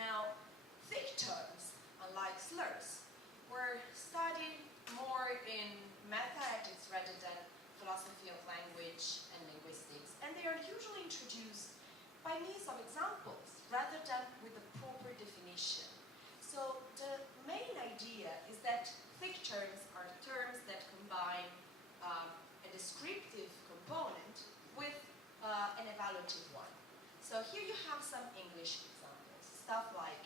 Now, thick terms, unlike slurs, were studied more in mathematics rather than philosophy of language and linguistics, and they are usually introduced by means of examples rather than with a proper definition. So the main idea is that thick terms are terms that combine a descriptive component with an evaluative one. So here you have some English examples, stuff like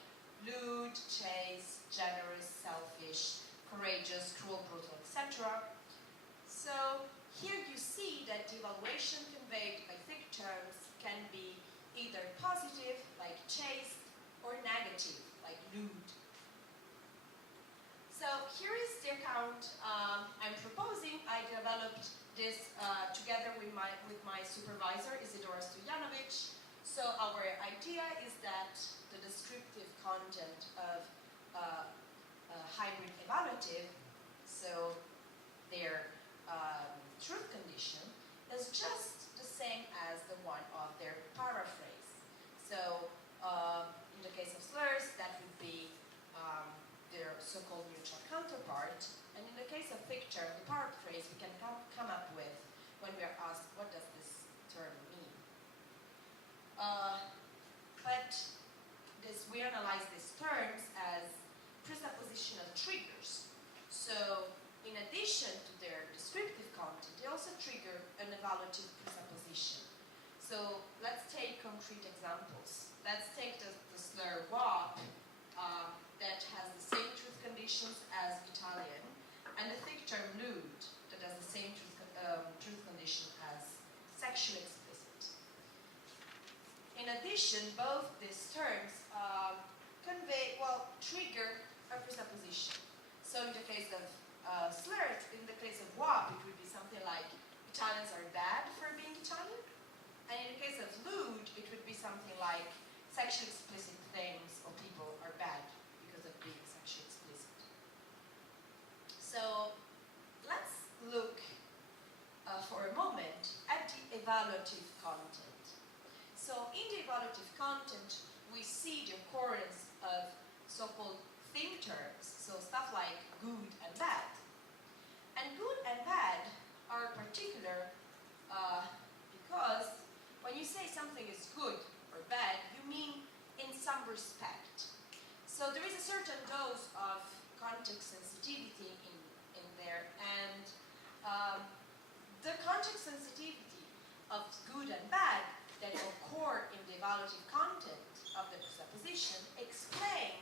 lewd, chaste, generous, selfish, courageous, cruel, brutal, etc. So here you see that the evaluation conveyed by thick terms can be either positive, like chaste, or negative, like lewd. So here is the account I'm proposing. I developed this together with my supervisor, Isidora Stojanovic. So our idea is that the descriptive content of hybrid evaluative, so their truth condition, is just the same as the one of their paraphrase. So in the case of slurs, that would be their so-called mutual counterpart, and in the case of thick term, the paraphrase we can come up with when we are asked, what does this term mean? But we analyze these terms as presuppositional triggers. So in addition to their descriptive content, they also trigger an evaluative presupposition. So let's take concrete examples. Let's take the slur WAP that has the same truth conditions as Italian, and the thick term lewd that has the same truth condition as sexually explicit. In addition, both these terms trigger a presupposition. So in the case of slurs, in the case of WAP, it would be something like Italians are bad for being Italian, and in the case of lewd, it would be something like sexually explicit things or people are bad because of being sexually explicit. So let's look for a moment at the evaluative content. So in the evaluative content, we see the occurrence of so-called thing terms, so stuff like good and bad. And good and bad are particular because when you say something is good or bad, you mean in some respect. So there is a certain dose of context sensitivity in there, and the context sensitivity of good and bad that occur in the evaluative content of the presupposition explain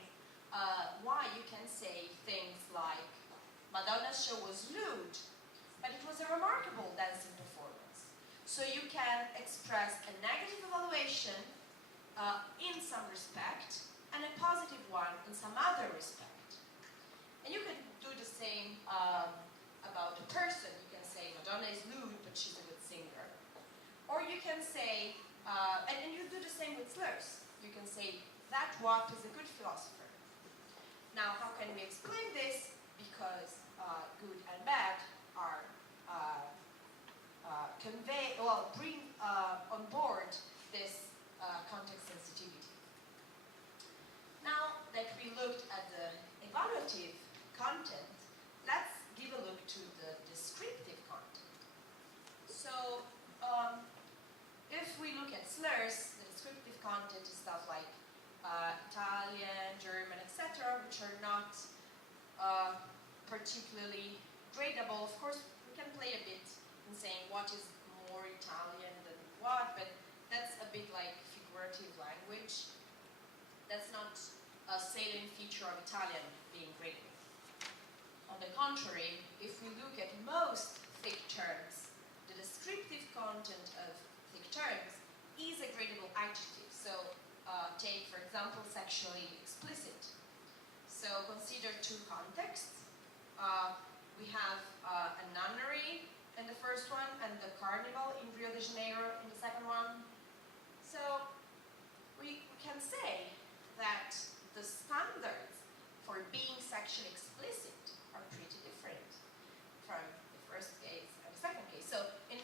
why you can say things like Madonna's show was lewd, but it was a remarkable dancing performance. So you can express a negative evaluation in some respect and a positive one in some other respect. And you can do the same about a person. You can say Madonna is lewd, but she's a good singer. Or you can say, and you do the same with slurs. You can say that WAP is a good philosopher. Now, how can we explain this? Because good and bad are bring on board this context sensitivity. Now that we looked at the evaluative content, let's give a look to the descriptive content. So, if we look at slurs, the descriptive content is stuff like Italian, German, etc., which are not particularly gradable. Of course, we can play a bit in saying what is more Italian than what, but that's a bit like figurative language. That's not a salient feature of Italian being gradable. On the contrary, if we look at most thick terms, the descriptive content of thick terms is a gradable adjective. So take, for example, sexually explicit. So consider two contexts. We have a nunnery in the first one and the carnival in Rio de Janeiro in the second one. So we can say that the standards for being sexually explicit are pretty different from the first case and the second case. So in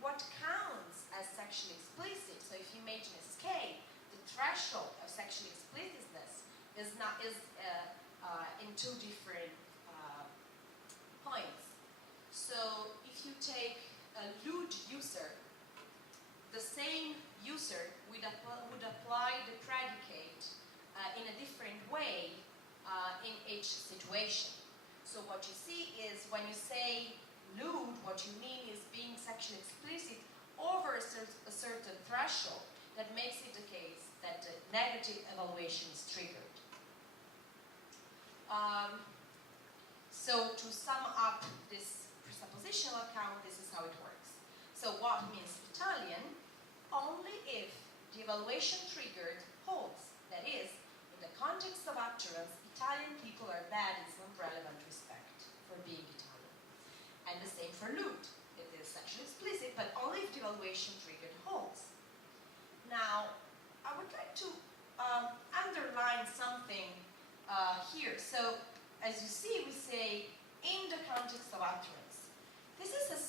what counts as sexually explicit, so if you imagine a scale, the threshold of sexual explicitness situation. So what you see is when you say lewd, what you mean is being sexually explicit over a certain threshold that makes it the case that the negative evaluation is triggered. So to sum up this presuppositional account, this is how it works. So what means Italian? Only if the evaluation triggered holds. That is, in the context of utterance, Italian people are bad in some relevant respect for being Italian. And the same for lewd. It is sexually explicit, but only if the evaluation triggered holds. Now, I would like to underline something here. So, as you see, we say, in the context of utterance. This is a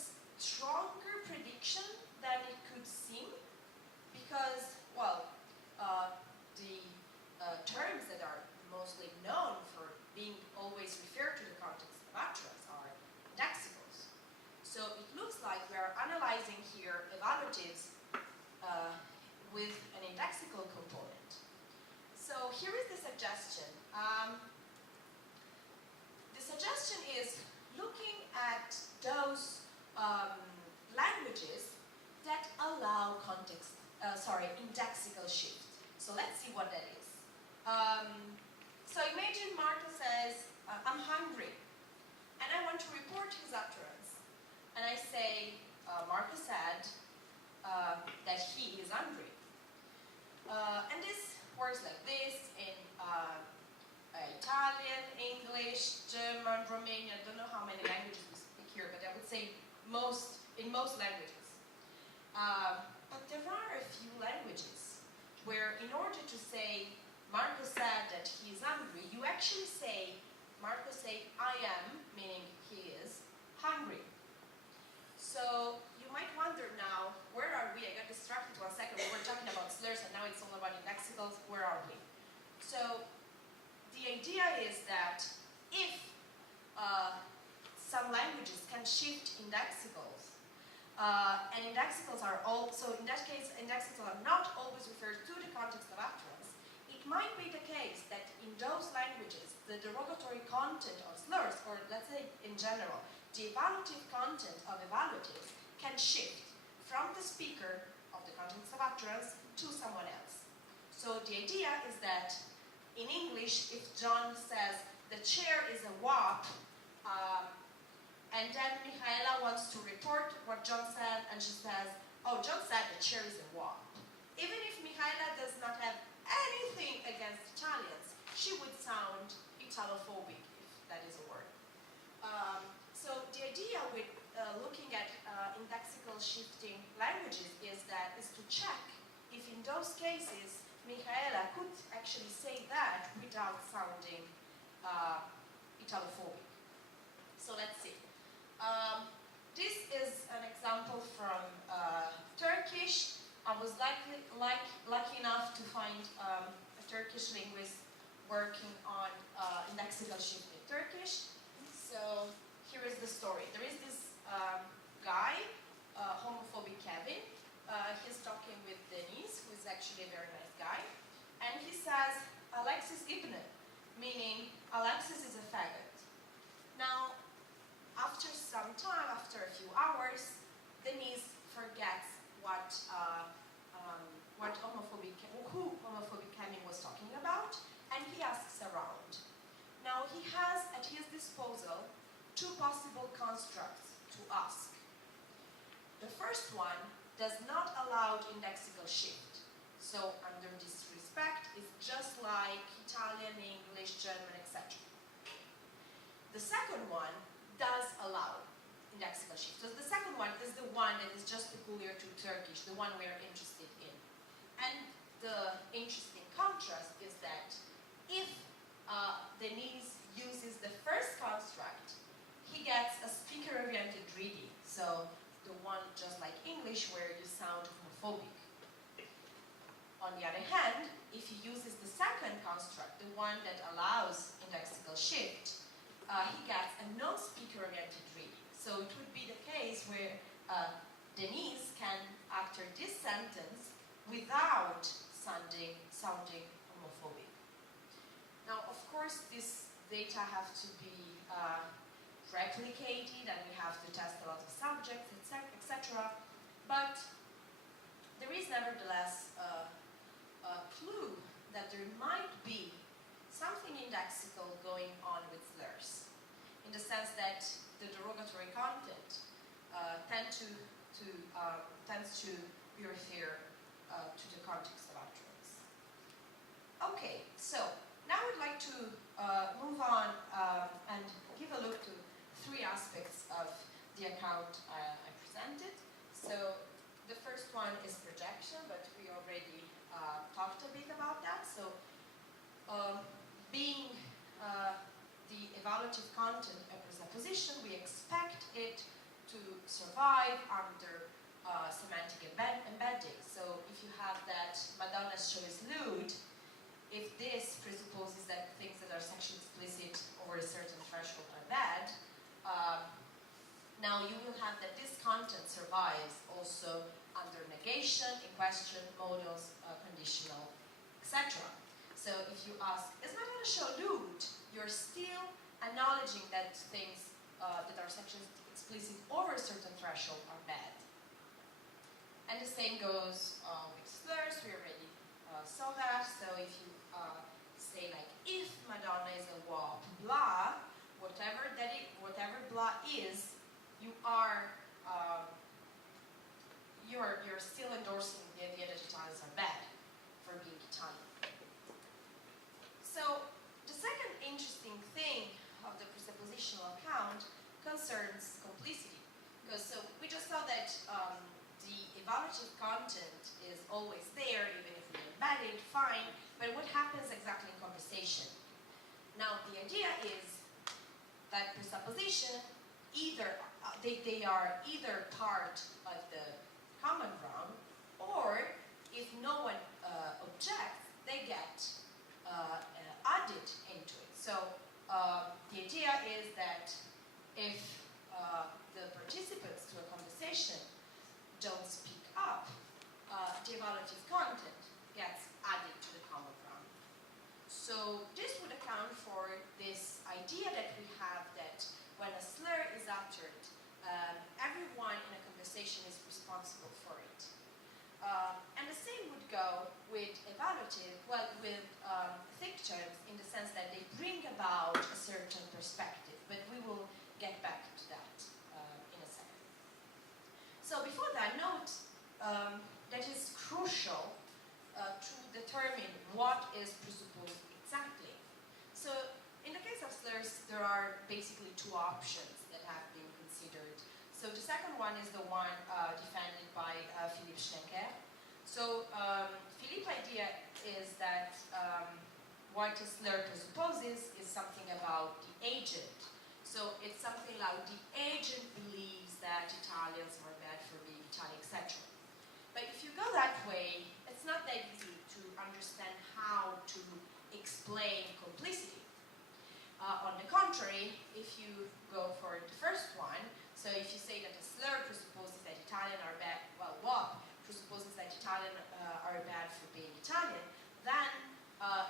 stronger prediction than it could seem, because, well, the terms that are mostly known for being always referred to the context of utterance are indexicals. So it looks like we are analyzing here evaluatives with an indexical component. So here is the suggestion. The suggestion is looking at those languages that allow indexical shift. So let's see what that is. So imagine Marco says, I'm hungry, and I want to report his utterance. And I say, Marco said that he is hungry. And this works like this in Italian, English, German, Romanian. I don't know how many languages we speak here, but I would say in most languages. But there are a few languages where in order to say Marco said that he is hungry, you actually say, Marco say, I am, meaning he is, hungry. So you might wonder now, where are we? I got distracted 1 second. We were talking about slurs and now it's all about indexicals. Where are we? So the idea is that if some languages can shift indexicals, and indexicals are also, in that case, indexicals are not always referred to the context of utterance, it might be the case that in those languages, the derogatory content of slurs, or let's say in general, the evaluative content of evaluatives can shift from the speaker of the context of utterance to someone else. So the idea is that in English, if John says the chair is a wop, and then Michaela wants to report what John said, and she says, oh, John said the chair is a wop. Even if Michaela does not have anything against Italians, she would sound Italophobic, if that is a word. So the idea with looking at indexical shifting languages is to check if in those cases Michaela could actually say that without sounding Italophobic. So let's see. This is an example from Turkish. I was lucky enough to find a Turkish linguist working on indexical shift in Turkish. So here is the story. There is this guy, homophobic Kevin. He's talking with Denise, who is actually a very nice guy. And he says, Alexis Ibn, meaning Alexis is a faggot. Now, after some time, after a few hours, Denise forgets who homophobic Kevin was talking about, and he asks around. Now, he has at his disposal two possible constructs to ask. The first one does not allow indexical shift. So, under this respect, it's just like Italian, English, German, etc. The second one does allow indexical shift. So the second one is the one that is just peculiar to Turkish, the one we are interested in. And the interesting contrast is that if Denise uses the first construct, he gets a speaker-oriented reading. So the one just like English where you sound homophobic. On the other hand, if he uses the second construct, the one that allows indexical shift, he gets a non-speaker-oriented reading. So it would be the case where Denise can utter this sentence without sounding homophobic. Now, of course, this data have to be replicated, and we have to test a lot of subjects, etc. But there is nevertheless a clue that there might be something indexical going on with slurs, in the sense that the derogatory content tends to refer to the context of utterance. Okay, so now I'd like to move on and give a look to three aspects of the account I presented. So the first one is projection, but we already talked a bit about that. So being the evaluative content a presupposition, we expect it to survive under semantic embedding. So if you have that Madonna's show is lewd, if this presupposes that things that are sexually explicit over a certain threshold are bad, now you will have that this content survives also under negation, in question, modals, conditional, etc. So if you ask, is Madonna show lewd? You're still acknowledging that things that are sexually explicit over a certain threshold are bad. And the same goes with slurs. We already saw that. So if you say like, if Madonna is a wop, blah, whatever blah is, you're still endorsing the idea that Italians are bad for being Italian. So the second interesting thing of the presuppositional account concerns complicity, because so we just saw that the evaluative content is always there, even if we embed it, fine, but what happens exactly in conversation? Now the idea is that presupposition, they are either part of the common ground, or if no one objects, they get added into it. So the idea is that if the participants to a conversation don't speak up, the evaluative content gets added to the common ground. So this would account for this idea that we have that when a slur is uttered, everyone in a conversation is responsible for it. And the same would go with evaluative, with thick terms, in the sense that they bring about a certain perspective, but we will get back to that in a second. So before that, note that is crucial to determine what is presupposed exactly. So in the case of slurs, there are basically two options that have been considered. So the second one is the one defended by Philippe Schenker. So Philippe's idea is that what a slur presupposes is something about the agent. So it's something like the agent believes that Italians are bad for being Italian, etc. But if you go that way, it's not that easy to understand how to explain complicity. On the contrary, if you go for the first one, so if you say that a slur presupposes that Italian are bad, well, WAP presupposes that Italian are bad for being Italian, then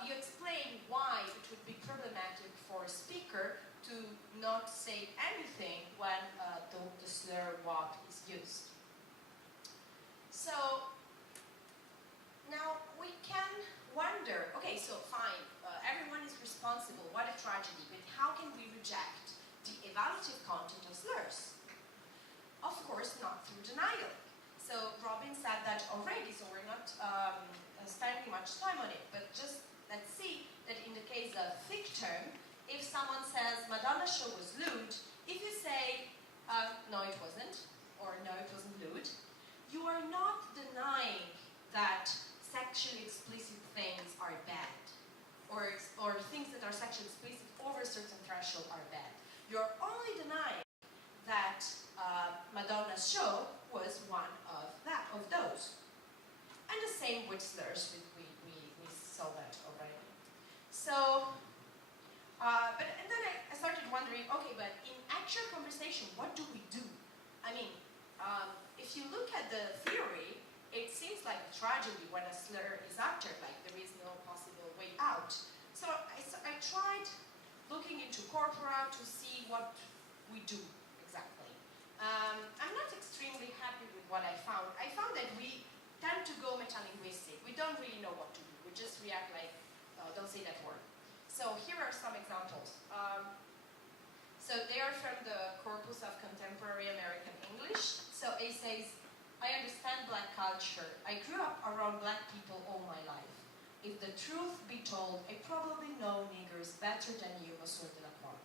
you explain why it would be problematic for a speaker to not say anything when the slur WAP is used. So now we can wonder, okay, so fine, everyone is responsible, what a tragedy, but how can we reject the evaluative content of slurs? Of course, not through denial. So Robin said that already, so we're not spending much time on it, but just let's see that in the case of thick term, if someone says Madonna's show was lewd, if you say no it wasn't, or no it wasn't lewd, you are not denying that sexually explicit things are bad, or things that are sexually explicit over a certain threshold are bad. You're only denying that Madonna's show was one of those. And the same with slurs, we saw that already. So, and then I started wondering, okay, but in actual conversation, what do we do? I mean, if you look at the theory, it seems like a tragedy when a slur is uttered, like there is no possible way out. So I tried looking into corpora to see what we do exactly. I'm not extremely happy with what I found. I found that we tend to go metalinguistic. We don't really know what to do. We just react like, don't say that word. So here are some examples. So they are from the Corpus of Contemporary American English. So A says, I understand black culture. I grew up around black people all my life. If the truth be told, I probably know niggers better than you, Monsieur de la Croix.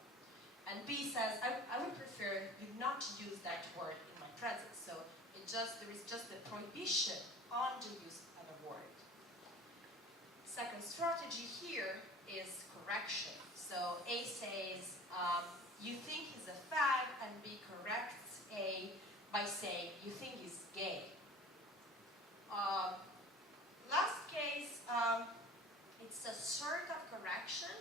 And B says, I would prefer you not to use that word in my presence. So there is just a prohibition on the use of a word. Second strategy here is correction. So A says, you think he's a fag, and B corrects A by saying, you think he's gay. Last case, it's a sort of correction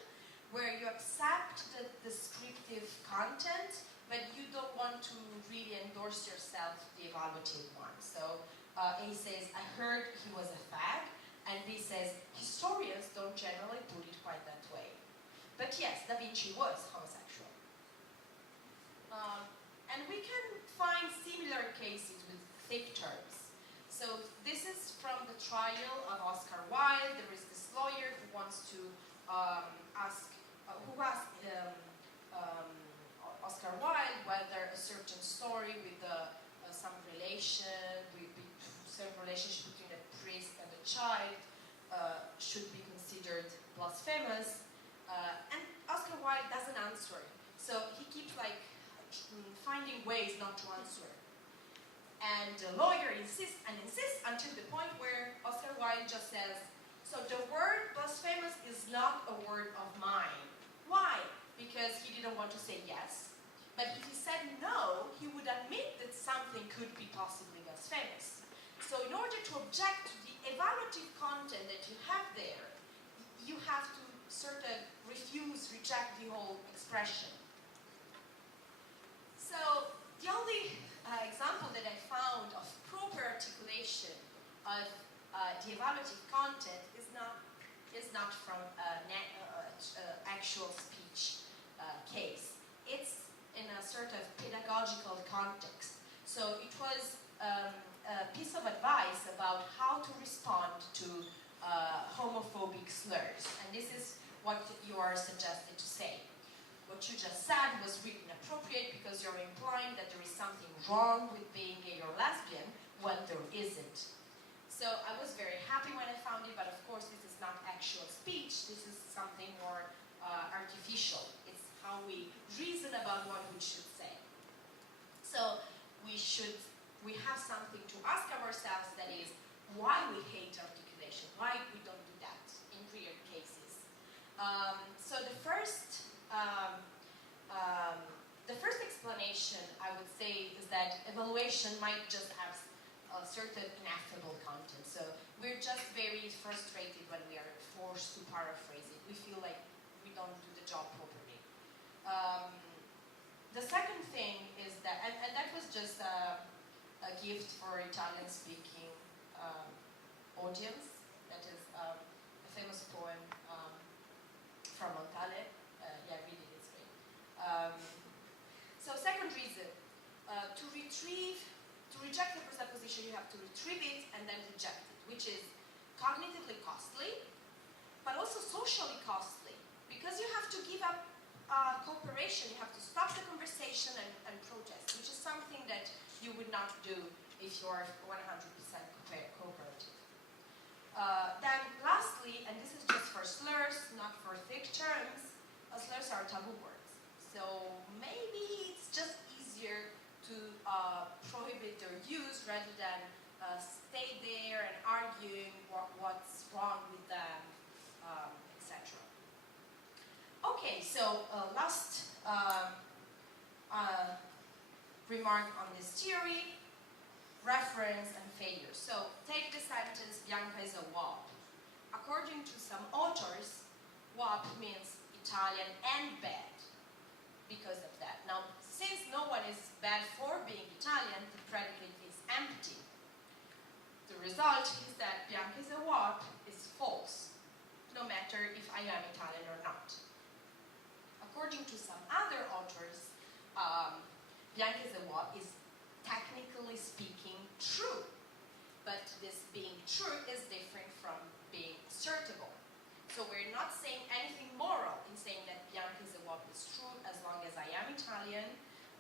where you accept the descriptive content, but you don't want to really endorse yourself the evaluative one. So A says, I heard he was a fag, and B says, historians don't generally put it quite that way. But yes, Da Vinci was homosexual. And we can find similar cases with thick terms. So this is from the trial of Oscar Wilde. There is this lawyer who wants to ask Oscar Wilde whether a certain story with some relationship between a priest and a child should be considered blasphemous. And Oscar Wilde doesn't answer. So he keeps like finding ways not to answer. And the lawyer insists until the point where Oscar Wilde just says, so the word blasphemous is not a word of mine. Why? Because he didn't want to say yes. But if he said no, he would admit that something could be possibly blasphemous. So in order to object to the evaluative content that you have there, you have to sort of reject the whole expression. So the only example that I found of proper articulation of the evaluative content is not from actual speech case. It's in a sort of pedagogical context. So it was a piece of advice about how to respond to homophobic slurs. And this is what you are suggested to say. What you just said was really inappropriate because you're implying that there is something wrong with being gay or lesbian when there isn't. So I was very happy when I found it, but of course this is not actual speech. This is something more artificial. It's how we reason about what we should say. So we have something to ask ourselves, that is, why we hate articulation, why we don't do that in real cases. So the first explanation, I would say, is that evaluation might just have a certain ineffable content. So we're just very frustrated when we are forced to paraphrase it. We feel like we don't do the job properly. The second thing is that, and that was just a gift for Italian-speaking audience. That is a famous poem from Normale. Yeah, read it, it's great. So second reason, to reject the presupposition, you have to retrieve it and then reject it, which is cognitively costly, but also socially costly, because you have to give up cooperation, you have to stop the conversation and protest, which is something that you would not do if you are 100% cooperative. Then lastly, and this is just for slurs, not for thick terms, slurs are taboo words. So maybe it's just easier to prohibit their use rather than stay there and arguing what's wrong with them, etc. Okay, so last remark on this theory, reference and failure. So take the sentence, Bianca is a WAP. According to some authors, WAP means Italian and bad because of that. Now, since no one is bad for being Italian, the predicate is empty. The result is that Bianca is a WAP is false, no matter if I am Italian or not. according to some other authors, Bianca's is technically speaking true. But this being true is different from being assertable. So we're not saying anything moral in saying that Bianca's is true as long as I am Italian,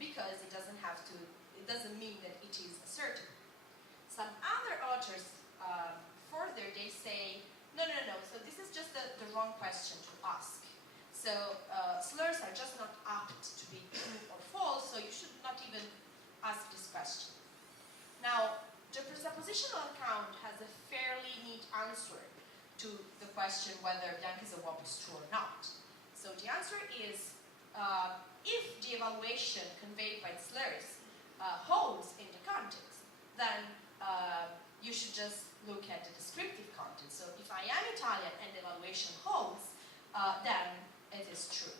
because it doesn't mean that it is assertable. Some other authors further, they say, no, so this is just the wrong question to ask. So slurs are just not apt to be true or false, so you should not even ask this question. Now, the presuppositional account has a fairly neat answer to the question whether Bianca's is true or not. So the answer is, if the evaluation conveyed by slurs holds in the context, then you should just look at the descriptive content. So if I am Italian and the evaluation holds, then it is true.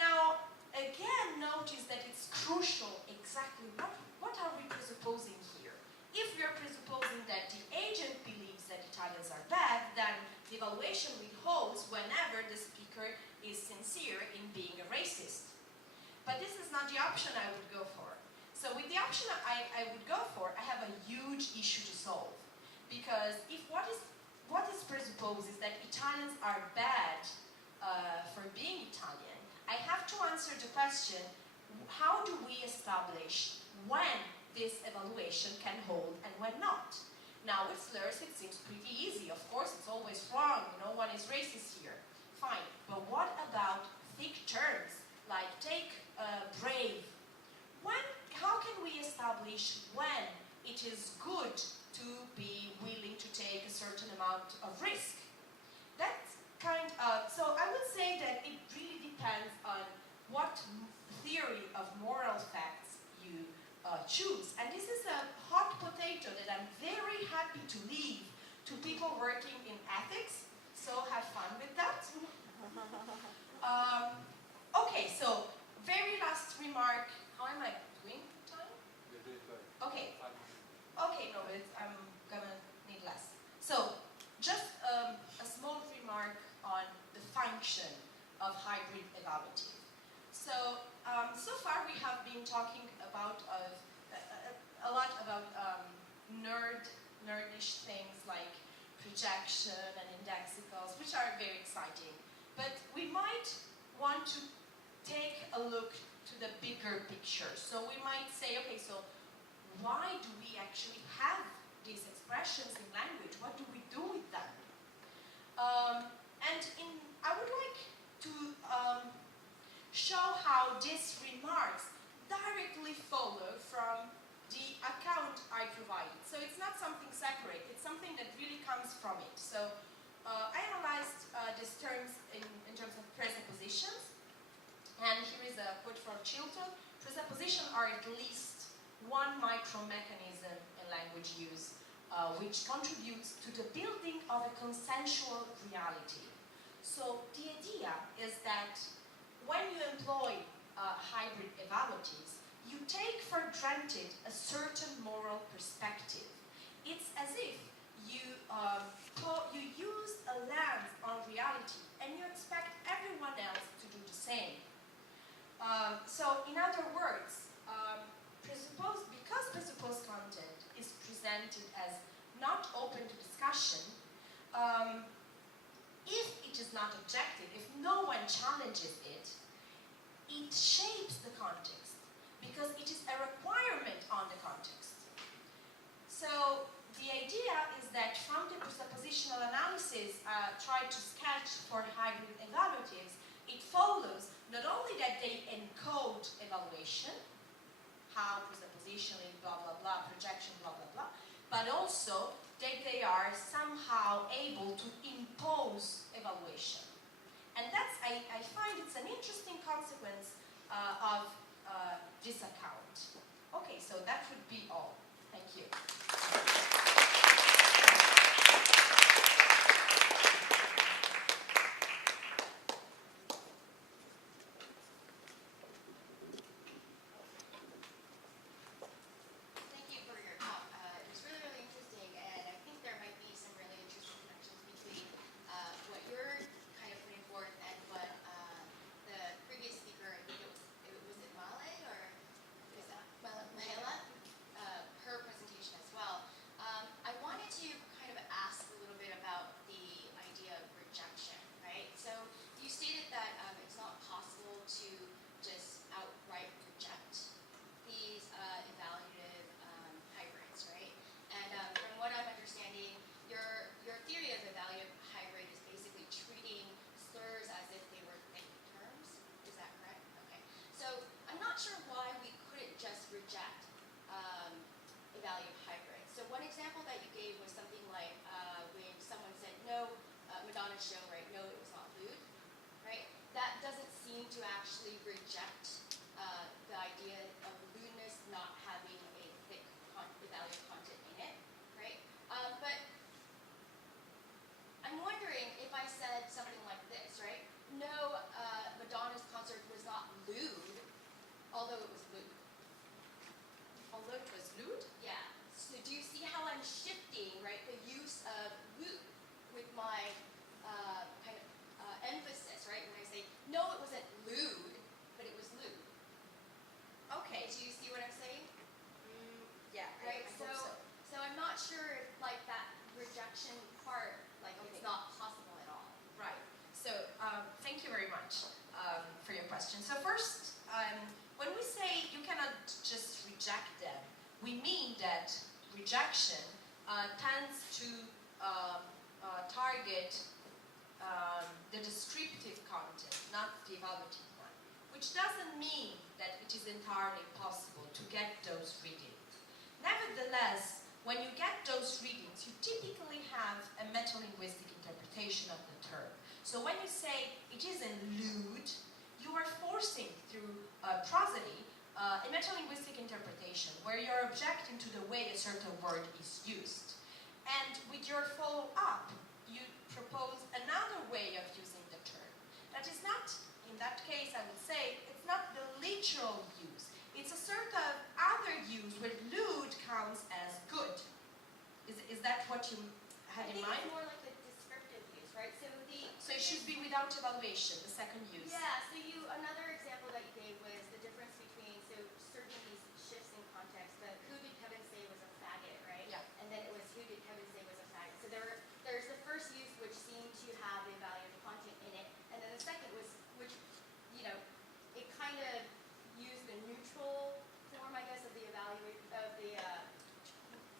Now, again, notice that it's crucial exactly what are we presupposing here. If we are presupposing that the agent believes that Italians are bad, then the evaluation withholds whenever the speaker is sincere in being a racist. But this is not the option I would go for. So with the option I would go for, I have a huge issue to solve. Because if what is presupposed is that Italians are bad for being Italian, I have to answer the question, how do we establish when this evaluation can hold and when not? Now with slurs it seems pretty easy. Of course it's always wrong, no one is racist here. Fine, but what about thick terms, like take brave? How can we establish when it is good to be willing to take a certain amount of risk? That's so I would say that it really depends on what theory of moral facts you choose. And this is a hot potato that I'm very happy to leave to people working in ethics, so have fun with that. Okay, so very last remark. How am I doing time? You're doing good. Okay. Okay, no, but I'm gonna need less. So, just a small remark on the function of hybrid evaluative. So, so far we have been talking about a lot about nerdish things like projection and indexicals, which are very exciting. But we might want to take a look to the bigger picture. So we might say, okay, so why do we actually have these expressions in language? What do we do with them? I would like to show how these remarks directly follow from the account I provided. So it's not something separate, it's something that really comes from it. So I analyzed these terms in terms of presuppositions. And here is a quote from Chilton. Presuppositions are at least one micro-mechanism in language use, which contributes to the building of a consensual reality. So the idea is that when you employ hybrid evaluatives, you take for granted a certain moral perspective. It's as if you use a lens on reality and you expect everyone else to do the same. So, in other words, because presupposed content is presented as not open to discussion, if it is not objective, if no one challenges it, it shapes the context, because it is a requirement on the context. So, the idea is that from the presuppositional analysis tried to sketch for hybrid evaluatives, it follows not only that they encode evaluation, how presuppositionally, blah, blah, blah, projection, blah, blah, blah, but also that they are somehow able to impose evaluation. And that's, I find it's an interesting consequence of this account. Okay, so that would be all. Thank you. What you're kind of putting forth and what the objection tends to target the descriptive content, not the evaluative one, which doesn't mean that it is entirely possible to get those readings. Nevertheless, when you get those readings, you typically have a metalinguistic interpretation of the term. So when you say it isn't lewd, you are forcing through prosody a metalinguistic interpretation where you're objecting to the way a certain word is used. And with your follow-up, you propose another way of using the term. That is not, in that case, I would say, it's not the literal use. It's a sort of other use where lewd counts as good. Is that what you had in mind? It's more like the descriptive use, right? So it should be without evaluation, the second use. Yeah, so another example that you gave was the difference between, certain these shifts in context, but who did Kevin say was a faggot, right? Yeah. And then it was who did Kevin say was a faggot. So there's the first use which seemed to have the evaluative content in it, and then the second was, which, it kind of used the neutral form, I guess, of the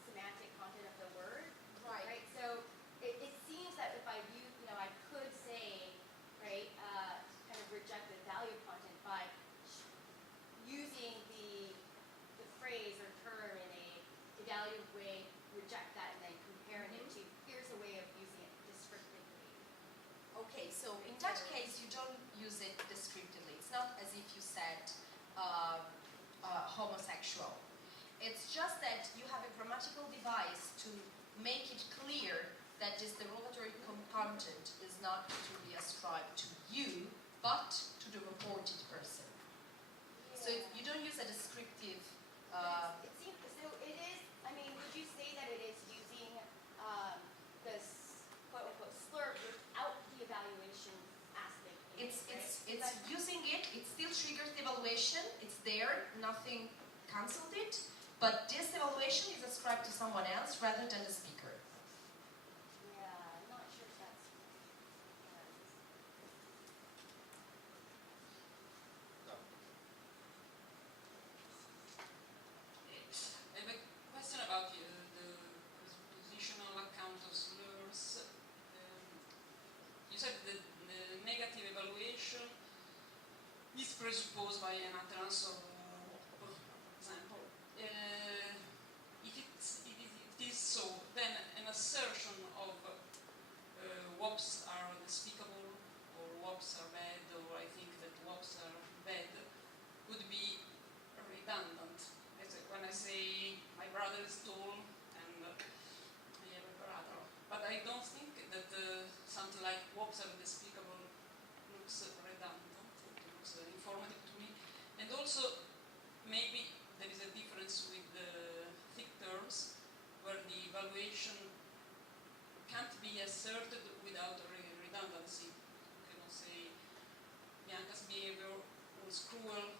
semantic content of the word. Right? So it seems that if I use, I could say, right, kind of reject the value content by using the phrase or term in a evaluative way, reject that, and then comparing it to, here's a way of using it descriptively. Okay, so in that case, you don't use it descriptively. It's not as if you said homosexual. It's just that you have a grammatical device to make it clear that this derogatory content is not to be ascribed to you, but to the reported person. Yeah. So you don't use a descriptive... It seems, so it is, would you say that it is using this quote-unquote slur without the evaluation aspect? It's using it, it still triggers the evaluation, it's there, nothing cancelled it, but this evaluation is ascribed to someone else rather than the speaker. Yeah, I'm not sure if that's... I have a question about the positional account of slurs. You said that the negative evaluation is presupposed by an utterance of, for example. If it is so, then an assertion of wops are despicable, or wops are bad, or I think that wops are bad, would be redundant. When I say my brother is tall and I have a brother, but I don't think that something like wops are despicable looks redundant, it looks informative to me. And also, maybe there is a difference with the thick terms, where the evaluation can't be asserted without redundancy. You cannot say Bianca's behavior was cruel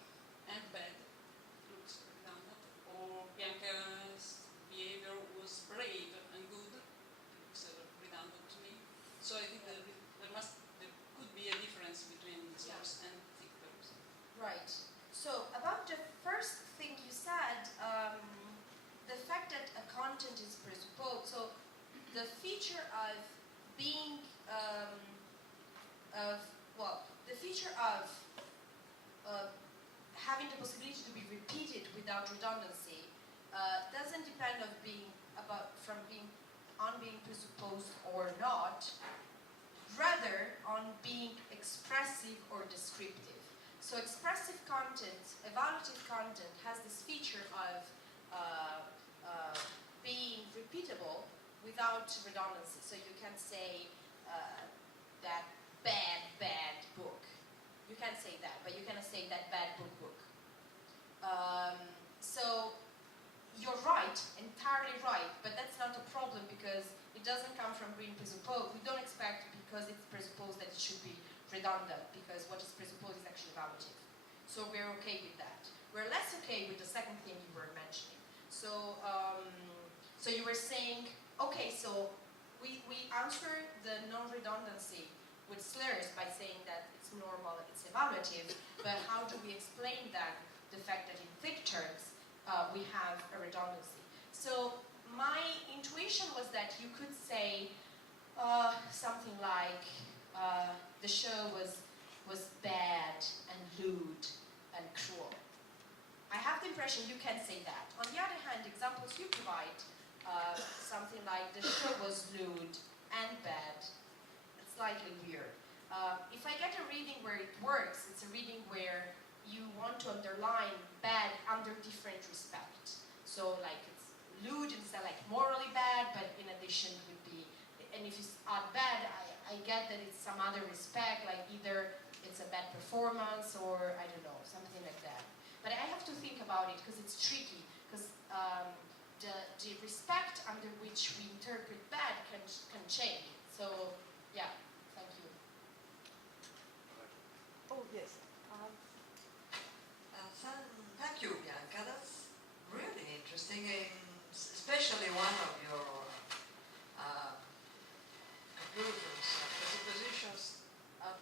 and bad, it looks redundant, or Bianca's behavior was brave and good, it looks redundant to me. So I think that there could be a difference between slurs and thick terms. Right. So about the first thing you said, the fact that a content is presupposed, so the feature of being, the feature of having the possibility to be repeated without redundancy doesn't depend on being presupposed or not, rather on being expressive or descriptive. So expressive content, evaluative content, has this feature of being repeatable without redundancy. So you can say that bad book. You can say that, but you cannot say that bad book. So you're right, entirely right, but that's not a problem because it doesn't come from being presupposed. We don't expect, because it's presupposed, that it should be redundant, because what is presupposed is actually evaluative. So we're okay with that. We're less okay with the second thing you were mentioning. So, so you were saying, okay, so we answer the non-redundancy with slurs by saying that it's normal, it's evaluative, but how do we explain then the fact that in thick terms we have a redundancy? So my intuition was that you could say something like the show was bad and lewd and cruel. I have the impression you can say that. On the other hand, examples you provide, something like the show was lewd and bad, it's slightly weird. If I get a reading where it works, it's a reading where you want to underline bad under different respect. So like it's lewd instead like morally bad, but in addition would be, and if you add bad, I get that it's some other respect, like either it's a bad performance or I don't know, something like that. But I have to think about it because it's tricky, because the respect under which we interpret bad can change. So yeah, thank you. Oh yes. Thank you, Bianca. That's really interesting, especially one of your conclusions, presuppositions are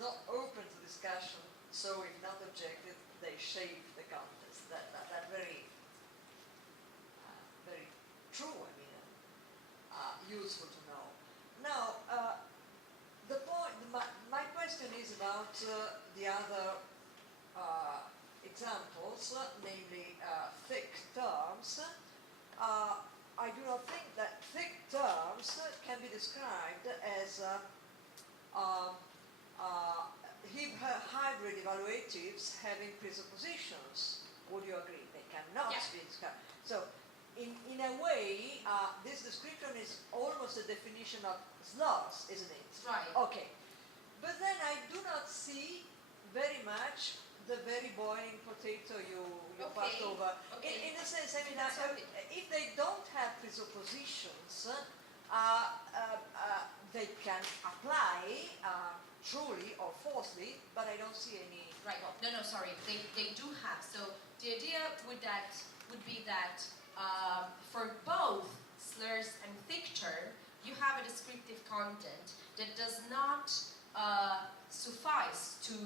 not open to discussion, so if not objected, they shape the context. That very, very true. I mean, useful to know. Now, the point. My question is about the other examples, namely thick terms. I do not think that thick terms can be described as hybrid evaluatives having presuppositions. Would you agree? They cannot be described. So, in a way, this description is almost a definition of slurs, isn't it? Right. Okay. But then I do not see very much the very boiling potato you passed over. Okay. In a sense, I mean, if they don't have presuppositions, they can apply truly or falsely, but I don't see any. Right. No, sorry. They do have. So the idea would be that for both slurs and thick term, you have a descriptive content that does not suffice to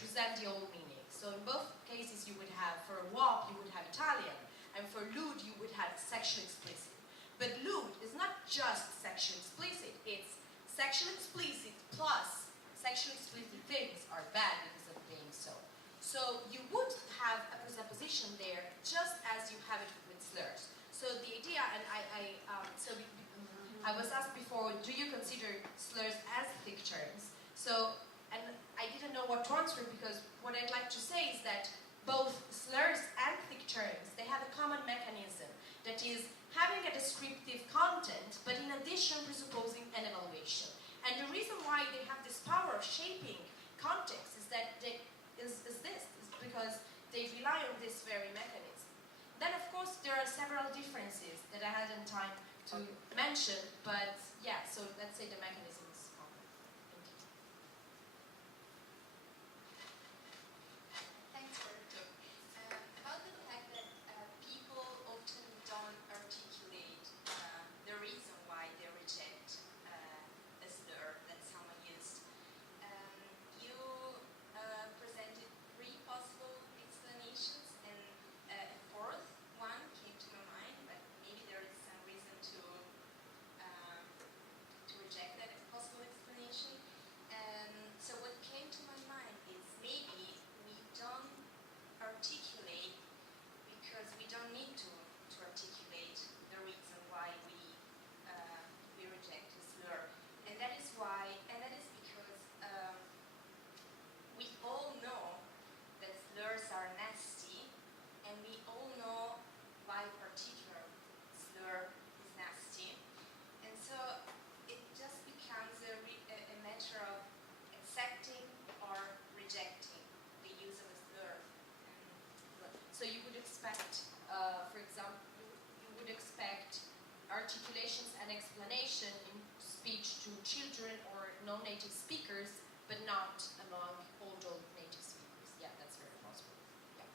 present the whole meaning. So in both cases you would have, for WAP you would have Italian, and for lewd you would have sexually explicit. But lewd is not just sexually explicit, it's sexually explicit plus sexually explicit things are bad because of being so. So you would have a presupposition there just as you have it with slurs. So the idea, and I was asked before, do you consider slurs as thick terms? So, and I didn't know what to answer because what I'd like to say is that both slurs and thick terms, they have a common mechanism that is having a descriptive content, but in addition presupposing an evaluation. And the reason why they have this power of shaping context is that is because they rely on this very mechanism. Then of course there are several differences that I hadn't time to mention, but yeah, so let's say the mechanism is common. Thank you. Thanks, Roberto. About the fact that people often don't articulate the reason why they reject a slur that someone used. You presented three possible explanations, and a fourth one came to my mind, but maybe there is some reason to reject that possible explanation. So what came to my mind is maybe we don't articulate because we don't need to articulate the reason why we reject a slur, and that is because we all know that slurs are nasty, and we all know why a particular slur is nasty, and so it just becomes a matter of accepting or rejecting the use of a slur. So you would expect, for example, you would expect articulations and explanation in speech to children or non-native speakers, but not among older native speakers. Yeah, that's very possible. Yeah.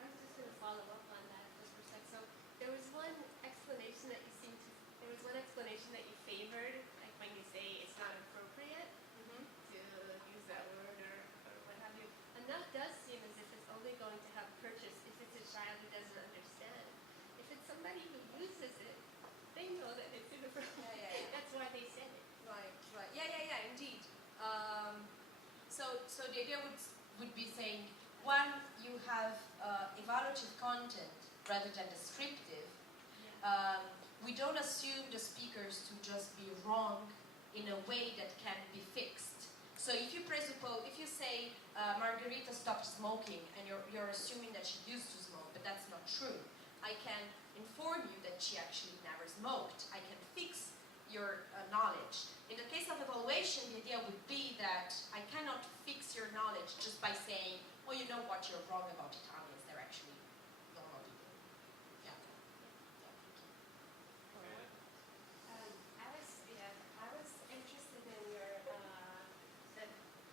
I was just going to follow up on that just for a sec. So there was one explanation that you favored, like when you say it's not appropriate to use that word or what have you. And that does seem as if it's only going to have purchase if it's a child So the idea would be saying, one, you have evaluative content rather than descriptive. We don't assume the speakers to just be wrong in a way that can be fixed. So if you say Margarita stopped smoking and you're assuming that she used to smoke, but that's not true. I can inform you that she actually never smoked. I can fix your knowledge. In the case of evaluation, the idea would be that I cannot fix your knowledge just by saying, well, you know what, you're wrong about Italians. They're actually normal people. Yeah. I was interested in your the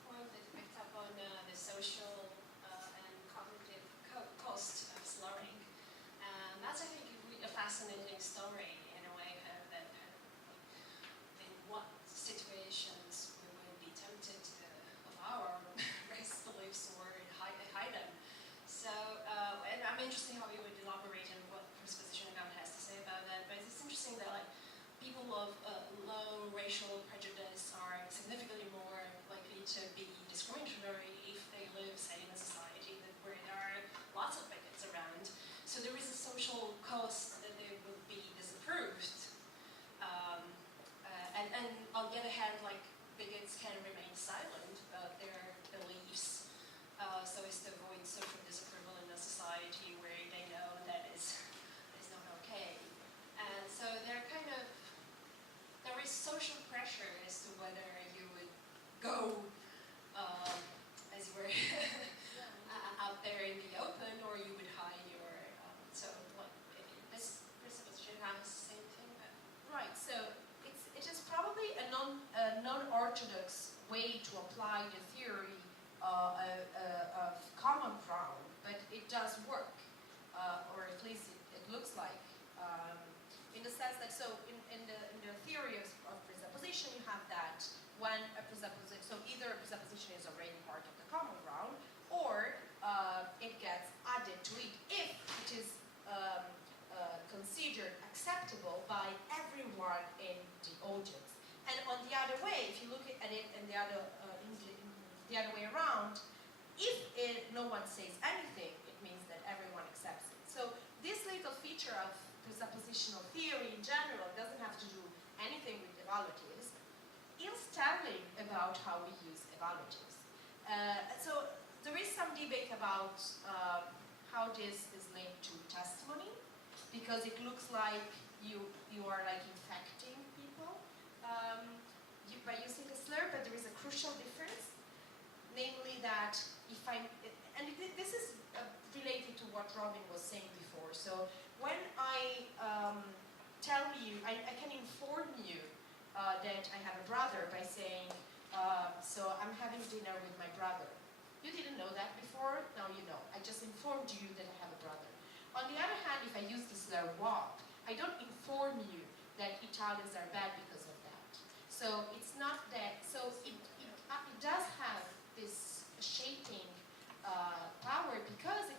point that you picked up on the social and cognitive cost of slurring. That's, I think, a fascinating story in a way that in what situations we will be tempted to allow our race beliefs or hide them. So, and I'm interested how you would elaborate on what presupposition account has to say about that, but it's interesting that like people of low racial prejudice are significantly more likely to be discriminatory if they live, say, in a society where there are lots of bigots around. So there is a social cost that they will be disapproved. And on the other hand, like bigots can remain silent about their beliefs so as to avoid social disapproval in a society where they know that is not okay. And so there is social pressure as to whether you would go as you were out there in the open, or you would hide your. So what this presupposition has the same thing. Right. So it is probably a non-orthodox way to apply the theory of common ground, but it does work, or at least it looks like. In the sense that, so in the theory of presupposition, you have that when a presupposition, so either a presupposition is already part of the common ground, or it gets added to it if it is considered acceptable by everyone in the audience. And on the other way, if you look at it in the other way around, if no one says anything, it means that everyone accepts it. So this little feature of presuppositional theory in general doesn't have to do anything with evaluatives. It's telling about how we use evaluatives. So there is some debate about how this is linked to testimony, because it looks like you are like infecting people by using a slur, but there is a crucial difference, namely that if this is related to what Robin was saying before. So when I tell you, I can inform you that I have a brother by saying, so I'm having dinner with my brother. You didn't know that before, now you know. I just informed you that I have a brother. On the other hand, if I use the slur what, I don't inform you that Italians are bad because of that. So it's not that, so it does have this shaping power because